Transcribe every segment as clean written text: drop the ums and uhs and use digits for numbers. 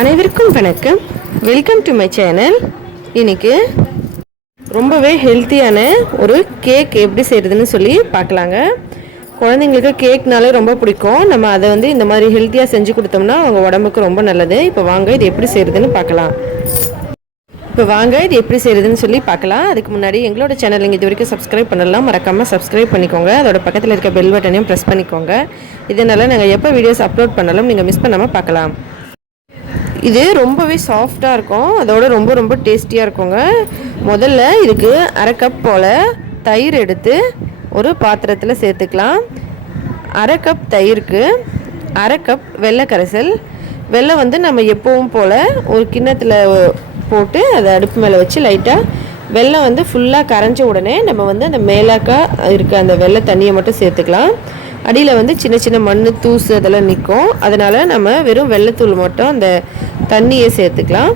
அனைவருக்கும் வணக்கம். Welcome to my channel. இன்னைக்கு ரொம்பவே ஹெல்த்தியான ஒரு கேக் எப்படி செய்கிறதுன்னு சொல்லி பார்க்கலாங்க. குழந்தைங்களுக்கு கேக்னாலே ரொம்ப பிடிக்கும். நம்ம அதை இந்த மாதிரி ஹெல்த்தியாக செஞ்சு கொடுத்தோம்னா அவங்க உடம்புக்கு ரொம்ப நல்லது. இப்போ வாங்க இது எப்படி செய்கிறதுன்னு பார்க்கலாம். சொல்லி பார்க்கலாம். அதுக்கு முன்னாடி எங்களோட சேனல் நீங்கள் இது வரைக்கும் சப்ஸ்கிரைப் பண்ணலாம், மறக்காமல் சப்ஸ்கிரைப் பண்ணிக்கோங்க. அதோட பக்கத்தில் இருக்க பெல் பட்டனையும் ப்ரெஸ் பண்ணிக்கோங்க. இதனால் நாங்கள் எப்போ வீடியோஸ் அப்லோட் பண்ணாலும் நீங்கள் மிஸ் பண்ணாமல் பார்க்கலாம். இது ரொம்பவே சாஃப்டாக இருக்கும், அதோட ரொம்ப ரொம்ப டேஸ்டியாக இருக்குங்க. முதல்ல இதுக்கு அரை கப் போல் தயிர் எடுத்து ஒரு பாத்திரத்தில் சேர்த்துக்கலாம். அரை கப் தயிருக்கு அரை கப் வெள்ளை கரைசல். வெள்ளை நம்ம எப்பவும் போல் ஒரு கிண்ணத்தில் போட்டு அதை அடுப்பு மேலே வச்சு லைட்டாக வெள்ளம் ஃபுல்லாக கரைஞ்ச உடனே நம்ம அந்த மேலாக்கா இருக்க அந்த வெள்ளை தண்ணியை மட்டும் சேர்த்துக்கலாம். அடியில் சின்ன சின்ன மண் தூசு அதெல்லாம் நிற்கும். அதனால் நம்ம வெறும் வெள்ளைத்தூள் மட்டும் அந்த தண்ணியை சேர்த்துக்கலாம்.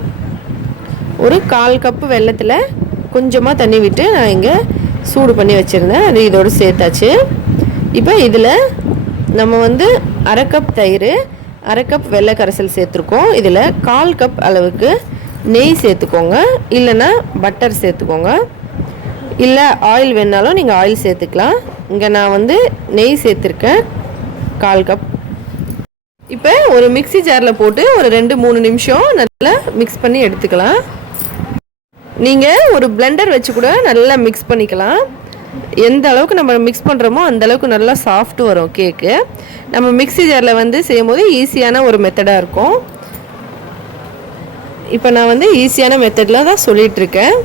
ஒரு 1/4 கப்பு வெள்ளத்தில் கொஞ்சமாக தண்ணி விட்டு நான் இங்கே சூடு பண்ணி வச்சுருந்தேன். அது இதோடு சேர்த்தாச்சு. இப்போ இதில் நம்ம அரை கப் தயிர், அரை கப் வெள்ளை கரைசல் சேர்த்துருக்கோம். இதில் 1/4 கப் அளவுக்கு நெய் சேர்த்துக்கோங்க, இல்லைன்னா பட்டர் சேர்த்துக்கோங்க. இல்லை ஆயில் வேணாலும் நீங்கள் ஆயில் சேர்த்துக்கலாம். இங்கே நான் நெய் சேர்த்துருக்கேன் 1/4 கப். இப்போ ஒரு மிக்ஸி ஜாரில் போட்டு ஒரு 2-3 நிமிஷம் நல்லா மிக்ஸ் பண்ணி எடுத்துக்கலாம். நீங்கள் ஒரு பிளெண்டர் வச்சு கூட நல்லா மிக்ஸ் பண்ணிக்கலாம். எந்த அளவுக்கு நம்ம மிக்ஸ் பண்ணுறோமோ அந்த அளவுக்கு நல்லா சாஃப்ட் வரும் கேக்கு. நம்ம மிக்ஸி ஜாரில் செய்யும் போது ஈஸியான ஒரு மெத்தடாக இருக்கும். இப்போ நான் ஈஸியான மெத்தடில் தான் சொல்லிகிட்ருக்கேன்.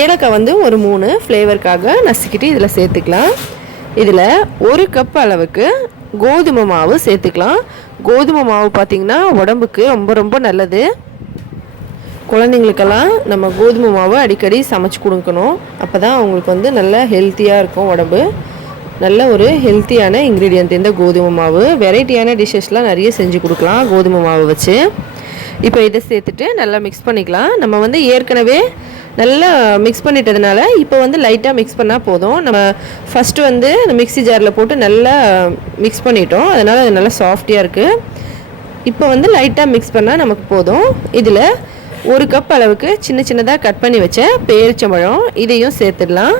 ஏலக்காய் ஒரு 3 ஃப்ளேவருக்காக நசுக்கிட்டு இதில் சேர்த்துக்கலாம். இதில் 1 கப் அளவுக்கு கோதுமை மாவு சேர்த்துக்கலாம். கோதுமை மாவு பார்த்திங்கன்னா உடம்புக்கு ரொம்ப ரொம்ப நல்லது. குழந்தைங்களுக்கெல்லாம் நம்ம கோதுமை மாவு அடிக்கடி சமைச்சு கொடுக்கணும். அப்போ தான் அவங்களுக்கு நல்ல ஹெல்த்தியாக இருக்கும் உடம்பு. நல்ல ஒரு ஹெல்த்தியான இன்க்ரீடியன்ட் இந்த கோதுமை மாவு. வெரைட்டியான டிஷ்ஷஸ்லாம் நிறைய செஞ்சு கொடுக்கலாம் கோதுமை மாவு வச்சு. இப்போ இதை சேர்த்துட்டு நல்லா மிக்ஸ் பண்ணிக்கலாம். நம்ம ஏற்கனவே நல்லா மிக்ஸ் பண்ணிட்டதுனால இப்போ லைட்டாக மிக்ஸ் பண்ணால் போதும். நம்ம ஃபஸ்ட்டு அந்த மிக்ஸி ஜாரில் போட்டு நல்லா மிக்ஸ் பண்ணிட்டோம், அதனால் அது நல்லா சாஃப்டியாக இருக்குது. இப்போ லைட்டாக மிக்ஸ் பண்ணால் நமக்கு போதும். இதில் 1 கப் அளவுக்கு சின்ன சின்னதாக கட் பண்ணி வச்ச பேரிச்சம்பழம் இதையும் சேர்த்துடலாம்.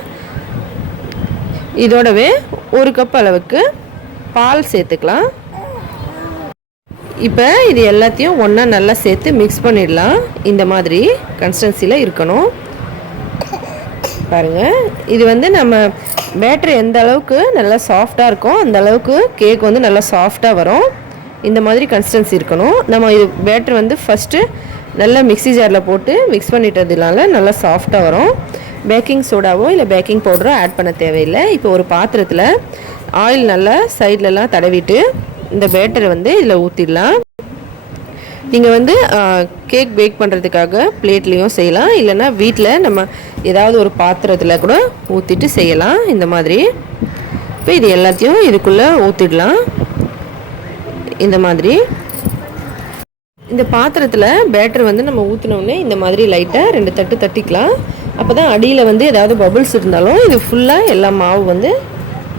இதோடவே 1 கப் அளவுக்கு பால் சேர்த்துக்கலாம். இப்போ இது எல்லாத்தையும் ஒன்றா நல்லா சேர்த்து மிக்ஸ் பண்ணிடலாம். இந்த மாதிரி கன்சிஸ்டன்சியில் இருக்கணும். பாருங்கள், இது நம்ம பேட்டரி எந்த அளவுக்கு நல்லா சாஃப்டாக இருக்கும் அந்த அளவுக்கு கேக் நல்லா சாஃப்டாக வரும். இந்த மாதிரி கன்சிஸ்டன்சி இருக்கணும். நம்ம இது பேட்டரி ஃபஸ்ட்டு நல்லா மிக்ஸி ஜாரில் போட்டு மிக்ஸ் பண்ணிட்டதுனால நல்லா சாஃப்டாக வரும். பேக்கிங் சோடாவோ இல்லை பேக்கிங் பவுடரோ ஆட் பண்ண தேவையில்லை. இப்போ ஒரு பாத்திரத்தில் ஆயில் நல்லா சைட்லலாம் தடவிட்டு இந்த பேட்டரை இதில் ஊற்றிடலாம். நீங்கள் கேக் பேக் பண்ணுறதுக்காக பிளேட்லேயும் செய்யலாம், இல்லைன்னா வீட்டில் நம்ம ஏதாவது ஒரு பாத்திரத்தில் கூட ஊற்றிட்டு செய்யலாம் இந்த மாதிரி. இப்போ இது எல்லாத்தையும் இதுக்குள்ளே ஊற்றிடலாம். இந்த மாதிரி இந்த பாத்திரத்தில் பேட்டர் நம்ம ஊற்றினோடனே இந்த மாதிரி லைட்டாக 2 தட்டு தட்டிக்கலாம். அப்போ தான் அடியில் ஏதாவது பபுள்ஸ் இருந்தாலும் இது ஃபுல்லாக எல்லா மாவு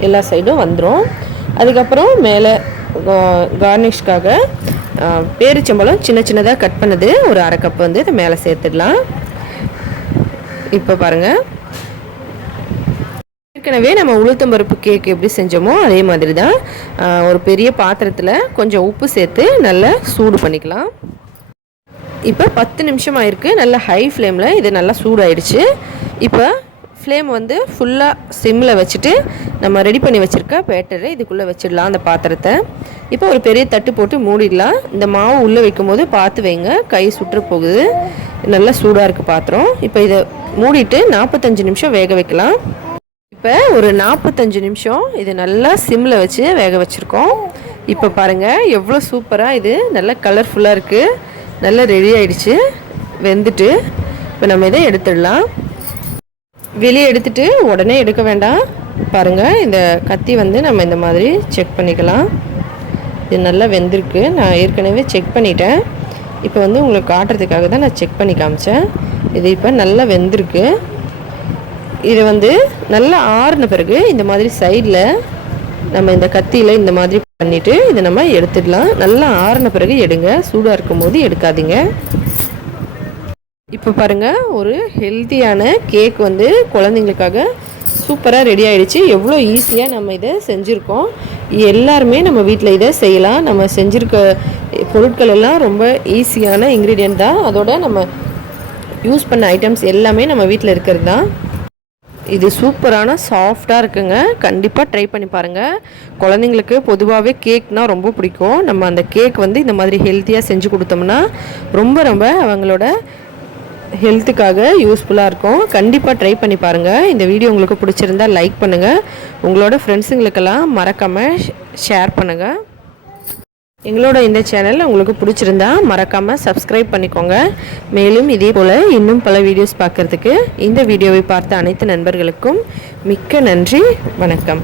எல்லா சைடும் வந்துடும். அதுக்கப்புறம் மேலே கார்னிஷ்காக பேரிச்சம்பழம் சின்ன சின்னதாக கட் பண்ணது ஒரு அரை கப் இதை மேலே சேர்த்துடலாம். இப்போ பாருங்கள், ஏற்கனவே நம்ம உளுத்தம்பருப்பு கேக் எப்படி செஞ்சோமோ அதே மாதிரி தான் ஒரு பெரிய பாத்திரத்தில் கொஞ்சம் உப்பு சேர்த்து நல்லா சூடு பண்ணிக்கலாம். இப்போ 10 நிமிஷம் ஆயிருக்கு. நல்லா ஹை ஃப்ளேமில் இது நல்லா சூடாயிடுச்சு. இப்போ ஃப்ளேம் ஃபுல்லாக சிம்மில் வச்சுட்டு நம்ம ரெடி பண்ணி வச்சுருக்க பேட்டரை இதுக்குள்ளே வச்சிடலாம் அந்த பாத்திரத்தை. இப்போ ஒரு பெரிய தட்டு போட்டு மூடிடலாம். இந்த மாவு உள்ளே வைக்கும் போது பார்த்து வைங்க, கை சுற்ற போகுது. நல்லா சூடாக இருக்குது பாத்திரம். இப்போ இதை மூடிட்டு 45 நிமிஷம் வேக வைக்கலாம். இப்போ ஒரு 45 நிமிஷம் இது நல்லா சிம்மில் வச்சு வேக வச்சுருக்கோம். இப்போ பாருங்கள் எவ்வளோ சூப்பராக இது நல்லா கலர்ஃபுல்லாக இருக்குது. நல்லா ரெடி ஆகிடுச்சு, வெந்துட்டு. இப்போ நம்ம இதை எடுத்துடலாம். வெளியே எடுத்துகிட்டு உடனே எடுக்க வேண்டாம். பாருங்கள், இந்த கத்தி நம்ம இந்த மாதிரி செக் பண்ணிக்கலாம். இது நல்லா வெந்திருக்கு. நான் ஏற்கனவே செக் பண்ணிட்டேன். இப்போ உங்களுக்கு காட்டுறதுக்காக தான் நான் செக் பண்ணி காமிச்சேன். இது இப்போ நல்லா வெந்திருக்கு. இது நல்லா ஆறின பிறகு இந்த மாதிரி சைடில் நம்ம இந்த கத்தியில் இந்த மாதிரி பண்ணிவிட்டு இதை நம்ம எடுத்துடலாம். நல்லா ஆறின பிறகு எடுங்க, சூடாக இருக்கும் போது எடுக்காதீங்க. இப்போ பாருங்கள், ஒரு ஹெல்த்தியான கேக் வந்து குழந்தைங்களுக்காக சூப்பராக ரெடி ஆகிடுச்சு. எவ்வளோ ஈஸியாக நம்ம இதை செஞ்சுருக்கோம். எல்லாருமே நம்ம வீட்டில் இதை செய்யலாம். நம்ம செஞ்சுருக்க பொருட்கள் எல்லாம் ரொம்ப ஈஸியான இன்க்ரீடியன்ட் தான். அதோட நம்ம யூஸ் பண்ண ஐட்டம்ஸ் எல்லாமே நம்ம வீட்டில் இருக்கிறது தான். இது சூப்பரான சாஃப்டாக இருக்குங்க. கண்டிப்பாக ட்ரை பண்ணி பாருங்கள். குழந்தைங்களுக்கு பொதுவாகவே கேக்னால் ரொம்ப பிடிக்கும். நம்ம அந்த கேக் வந்து இந்த மாதிரி ஹெல்த்தியாக செஞ்சு கொடுத்தோம்னா ரொம்ப அவங்களோட ஹெல்த்துக்காக யூஸ்ஃபுல்லாக இருக்கும். கண்டிப்பாக ட்ரை பண்ணி பாருங்கள். இந்த வீடியோ உங்களுக்கு பிடிச்சிருந்தா லைக் பண்ணுங்கள். உங்களோட ஃப்ரெண்ட்ஸுங்களுக்கெல்லாம் மறக்காமல் ஷேர் பண்ணுங்கள். எங்களோட இந்த சேனல் உங்களுக்கு பிடிச்சிருந்தா மறக்காமல் சப்ஸ்கிரைப் பண்ணிக்கோங்க. மேலும் இதே போல் இன்னும் பல வீடியோஸ் பார்க்குறதுக்கு இந்த வீடியோவை பார்த்த அனைத்து நண்பர்களுக்கும் மிக்க நன்றி. வணக்கம்.